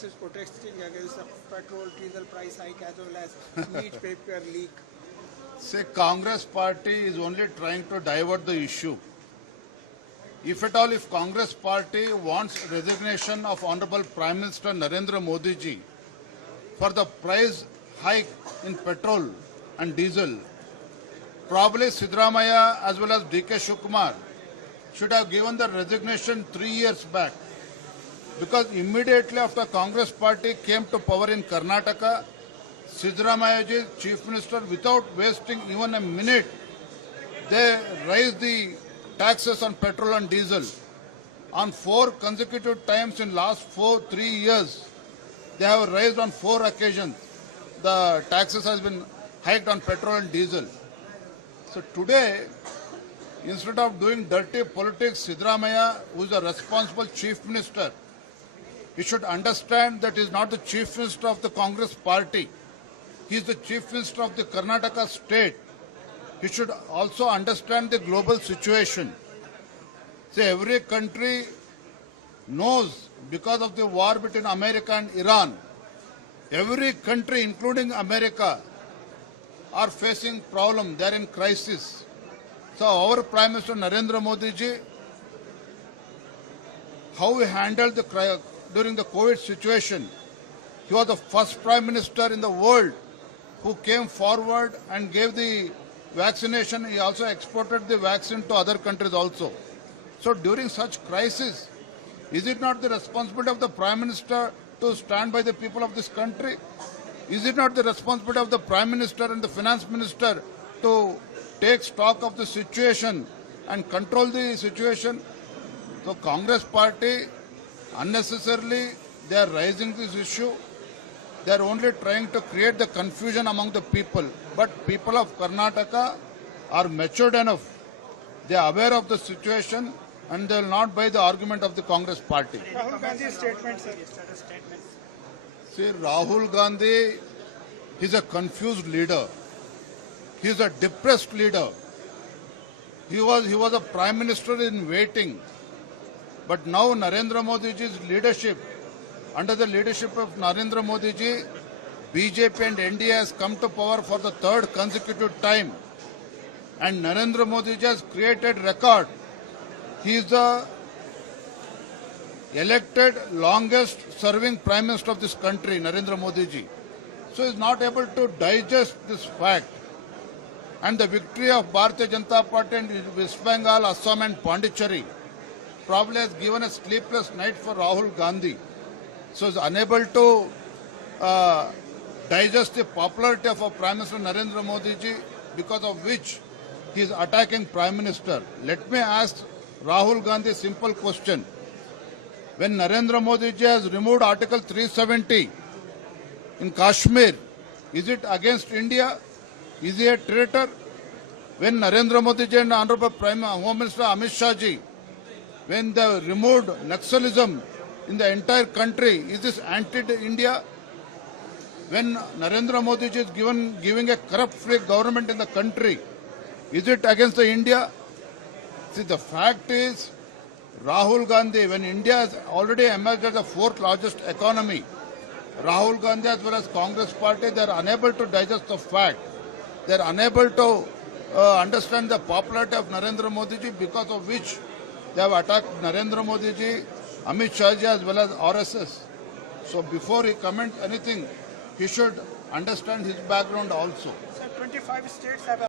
Congress is protesting against the petrol, diesel price hike as well as meat paper leak. Say, Congress party is only trying to divert the issue. If at all, if Congress party wants resignation of Honorable Prime Minister Narendra Modi ji for the price hike in petrol and diesel, probably Siddaramaiah as well as D.K. Shivakumar should have given the resignation 3 years back. Because immediately after Congress party came to power in Karnataka, Siddaramaiah ji, Chief Minister, without wasting even a minute, they raised the taxes on petrol and diesel. On 4 consecutive times in last 3 years, they have raised on 4 occasions. The taxes has been hiked on petrol and diesel. So today, instead of doing dirty politics, Siddaramaiah, who is a responsible Chief Minister, he should understand that he is not the Chief Minister of the Congress party. He is the Chief Minister of the Karnataka state. He should also understand the global situation. See, every country knows because of the war between America and Iran, every country, including America, are facing problem. They are in crisis. So our Prime Minister Narendra Modi ji, how he handled during the COVID situation, he was the first Prime Minister in the world who came forward and gave the vaccination. He also exported the vaccine to other countries also. So during such crisis, is it not the responsibility of the Prime Minister to stand by the people of this country? Is it not the responsibility of the Prime Minister and the Finance Minister to take stock of the situation and control the situation? So Congress party, unnecessarily, they are raising this issue. They are only trying to create the confusion among the people. But people of Karnataka are matured enough. They are aware of the situation and they will not buy the argument of the Congress party. Rahul Gandhi's statement, sir. See, Rahul Gandhi is a confused leader. He is a depressed leader. He was a Prime Minister in waiting. But now Narendra Modi ji's leadership, under the leadership of Narendra Modi ji, BJP and NDA has come to power for the 3rd consecutive time. And Narendra Modi ji has created record. He is the elected longest serving Prime Minister of this country, Narendra Modi ji. So he is not able to digest this fact. And the victory of Bharatiya Janata Party in West Bengal, Assam and Pondicherry probably has given a sleepless night for Rahul Gandhi. So he is unable to digest the popularity of our Prime Minister Narendra Modi ji, because of which he is attacking Prime Minister. Let me ask Rahul Gandhi a simple question. When Narendra Modi ji has removed Article 370 in Kashmir, is it against India? Is he a traitor? When Narendra Modi ji and Honorable Prime Home Minister Amit Shah ji, when they removed Naxalism in the entire country, is this anti-India? When Narendra Modi ji is giving a corrupt-free government in the country, is it against the India? See, the fact is, Rahul Gandhi, when India has already emerged as the 4th largest economy, Rahul Gandhi as well as Congress party, they are unable to digest the fact. They are unable to understand the popularity of Narendra Modi ji, because of which they have attacked Narendra Modi ji, Amit Shah ji as well as RSS. So before he comments anything, he should understand his background also. Sir, 25 states have